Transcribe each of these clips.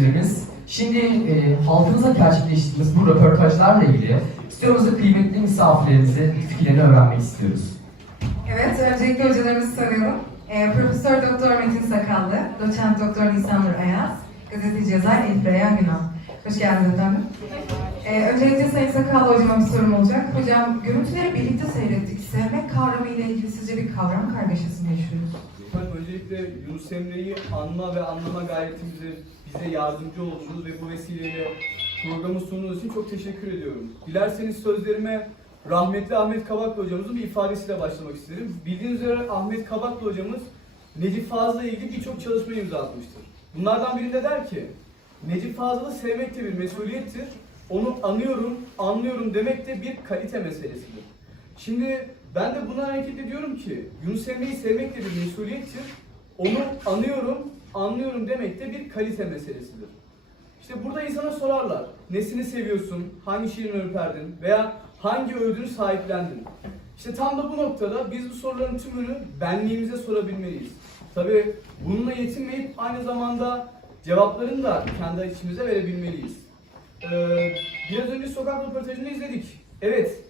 öğretmenimiz. Şimdi e, halkımıza gerçekleştirdiğimiz bu röportajlarla ilgili istiyoruz kıymetli misafirlerimizin fikirlerini öğrenmek istiyoruz. Evet, öncelikle hocalarımızı soruyorum. E, Profesör Doktor Metin Sakallı, Doçent Doktor Nisan Nur Ayaz, Gazeteci yazar Elif Reyhan Günal. Hoş geldiniz efendim. Ee, öncelikle Sayın Sakallı hocama bir sorum olacak. Hocam, görüntüleri birlikte seyrettik. Sevmek kavramı ile ilgili sizce bir kavram kargaşası mı yaşıyoruz? Öncelikle Yunus Emre'yi anma ve anlama gayretimizi bize yardımcı oldunuz ve bu vesileyle programı sunduğunuz için çok teşekkür ediyorum. Dilerseniz sözlerime rahmetli Ahmet Kabaklı hocamızın bir ifadesiyle başlamak isterim. Bildiğiniz üzere Ahmet Kabaklı hocamız Necip Fazıl'la ilgili birçok çalışma imza atmıştır. Bunlardan birinde der ki, Necip Fazıl'ı sevmek de bir mesuliyettir. Onu anıyorum, anlıyorum demek de bir kalite meselesidir. Şimdi ben de buna hareket ediyorum ki Yunus Emre'yi sevmek de bir mesuliyettir. Onu anıyorum, anlıyorum demek de bir kalite meselesidir. İşte burada insana sorarlar. Nesini seviyorsun? Hangi şiirini ürperdin? Veya hangi öğüdünü sahiplendin? İşte tam da bu noktada biz bu soruların tümünü benliğimize sorabilmeliyiz. Tabii bununla yetinmeyip aynı zamanda cevaplarını da kendi içimize verebilmeliyiz. Ee, biraz önce sokak röportajını izledik. Evet,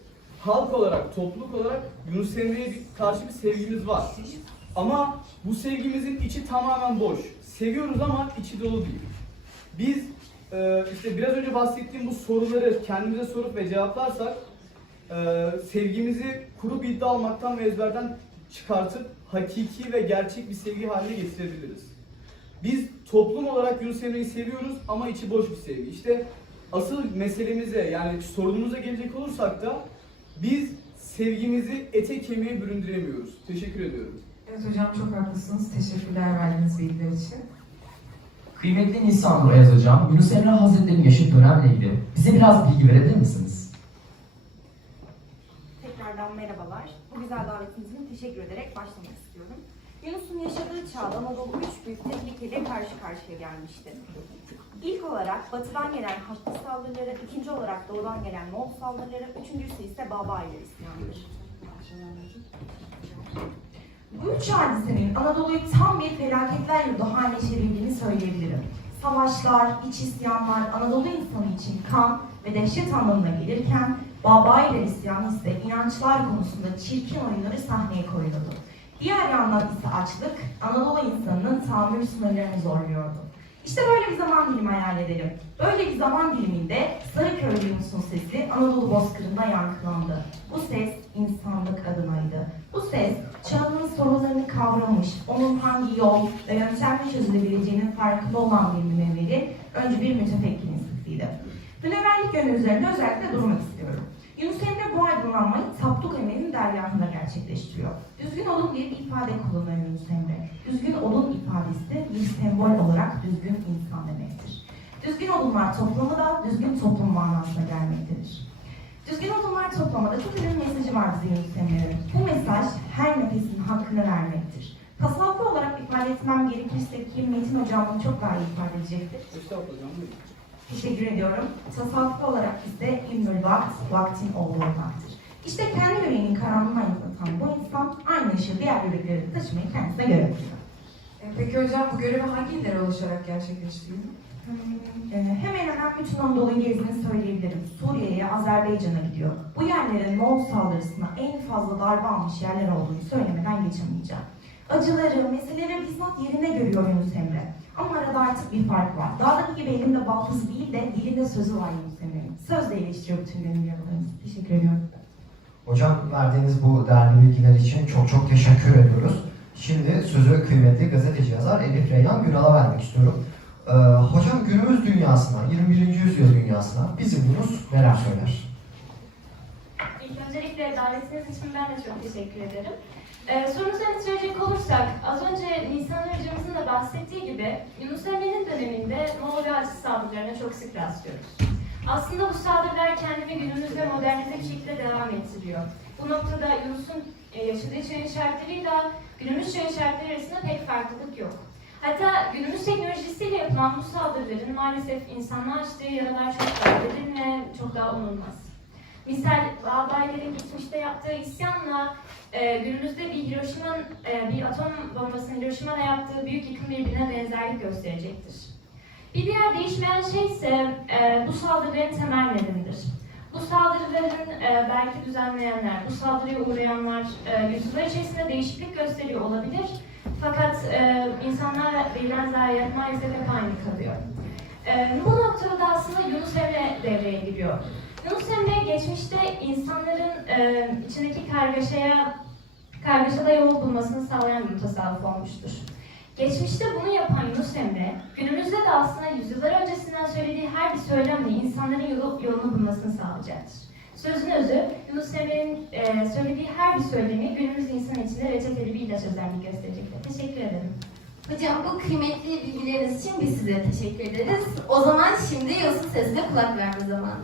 halk olarak, topluluk olarak Yunus Emre'ye karşı bir sevgimiz var. Ama bu sevgimizin içi tamamen boş. Seviyoruz ama içi dolu değil. Biz e, işte biraz önce bahsettiğim bu soruları kendimize sorup ve cevaplarsak e, sevgimizi kuru bir iddia almaktan ve ezberden çıkartıp hakiki ve gerçek bir sevgi haline getirebiliriz. Biz toplum olarak Yunus Emre'yi seviyoruz ama içi boş bir sevgi. İşte asıl meselemize yani sorunumuza gelecek olursak da biz sevgimizi ete kemiğe büründüremiyoruz. Teşekkür ediyorum. Evet hocam çok haklısınız. Teşekkürler verdiğiniz bilgiler için. Kıymetli Nisan Nur Ayaz Hocam, Yunus Emre Hazretleri'nin yaşadığı dönemle ilgili bize biraz bilgi verebilir misiniz? Tekrardan merhabalar. Bu güzel davetiniz için teşekkür ederek başlamak istiyorum. Yunus'un yaşadığı çağda Anadolu üç büyük tehlikeyle karşı karşıya gelmişti. İlk olarak batıdan gelen Haçlı saldırıları, ikinci olarak doğudan gelen Moğol saldırıları, üçüncüsü ise Baba ile isyanıdır. Bu üç hadisenin Anadolu'yu tam bir felaketler yurdu haline çevirdiğini söyleyebilirim. Savaşlar, iç isyanlar Anadolu insanı için kan ve dehşet anlamına gelirken Baba ile isyanı ise inançlar konusunda çirkin oyunları sahneye koyuyordu. Diğer yandan ise açlık Anadolu insanının tahammül sınırlarını zorluyordu. İşte böyle bir zaman dilimi hayal edelim. Böyle bir zaman diliminde Sarıköylü Yunus'un sesi Anadolu bozkırında yankılandı. Farkında olan bir münevveri, önce bir mütefekkirin sesiydi. Münevverlik yönü üzerinde özellikle durmak istiyorum. Yunus Emre bu aydınlanmayı Tapduk Emre'nin dergahında gerçekleştiriyor. Düzgün olun diye bir ifade kullanıyor Yunus Emre. Düzgün olun ifadesi bir sembol olarak düzgün insan demektir. Düzgün olunlar toplamı da düzgün toplum manasına gelmektedir. Düzgün olunlar toplamada çok önemli mesajı var bize Yunus Emre'nin. Bu mesaj her nefesin hakkını vermektir. Tasavvufi olarak ifade etmem gerekirse ki Metin Hocam bunu çok daha iyi ifade edecektir. Teşekkür ediyorum. Tasavvufi olarak ise ilmül vakt, vaktin olduğu vakttir. İşte kendi yüreğinin karanlığına aydınlatan bu insan aynı ışığı diğer yüreklere taşımayı kendisine görev Ee, peki hocam bu görevi hangi illere ulaşarak gerçekleştiriyor? Ee, hemen hemen bütün Anadolu'yu gezdiğini söyleyebilirim. Suriye'ye, Azerbaycan'a gidiyor. Bu yerlerin Moğol saldırısına en fazla darbe almış yerler olduğunu söylemeden geçemeyeceğim. Acıları, meseleleri bizzat yerinde görüyor Yunus Emre. Ama arada artık bir fark var. Dağdaki gibi elinde baltası değil de dilinde sözü var Yunus Emre'nin. Sözle eleştiriyor bütün benim yapılarımızı. Teşekkür ediyorum. Hocam verdiğiniz bu değerli bilgiler için çok çok teşekkür ediyoruz. Şimdi sözü kıymetli gazeteci yazar Elif Reyhan Güral'a vermek istiyorum. Ee, hocam günümüz dünyasına, 21. yüzyıl dünyasına bizim Yunus neler söyler? İlk öncelikle davetiniz için ben de çok teşekkür ederim. Ee, sorunuza bitirecek olursak, az önce Nisan hocamızın da bahsettiği gibi Yunus Emre'nin döneminde Moğol ve Haçlı saldırılarına çok sık rastlıyoruz. Aslında bu saldırılar kendini günümüzde modernize şekilde devam ettiriyor. Bu noktada Yunus'un e, yaşadığı çağın şartlarıyla günümüz çağın şartları arasında pek farklılık yok. Hatta günümüz teknolojisiyle yapılan bu saldırıların maalesef insanlığa açtığı yaralar çok daha derin ve çok daha unulmaz. Misal Bağbayların geçmişte yaptığı isyanla e, günümüzde bir Hiroşima'nın e, bir atom bombasının Hiroşima'da yaptığı büyük yıkım birbirine benzerlik gösterecektir. Bir diğer değişmeyen şey ise e, bu saldırıların temel nedenidir. Bu e, belki düzenleyenler, bu saldırıya uğrayanlar e, yüzyıllar içerisinde değişiklik gösteriyor olabilir. Fakat e, insanlara verilen zayiat maalesef hep aynı kalıyor. E, bu noktada da aslında Yunus Emre devreye giriyor. Yunus Emre geçmişte insanların e, içindeki kargaşaya, kargaşada yol bulmasını sağlayan bir mutasavvıf olmuştur. Geçmişte bunu yapan Yunus Emre, günümüzde de aslında yüzyıllar öncesinden söylediği her bir söylemle insanların yolu, yolunu bulmasını sağlayacaktır. Sözün özü, Yunus Emre'nin e, söylediği her bir söylemi günümüz insan içinde reçeteli bir ilaç özelliği gösterecektir. Teşekkür ederim. Hocam bu kıymetli bilgileriniz için biz size teşekkür ederiz. O zaman şimdi Yusuf sesine kulak verme zamanı.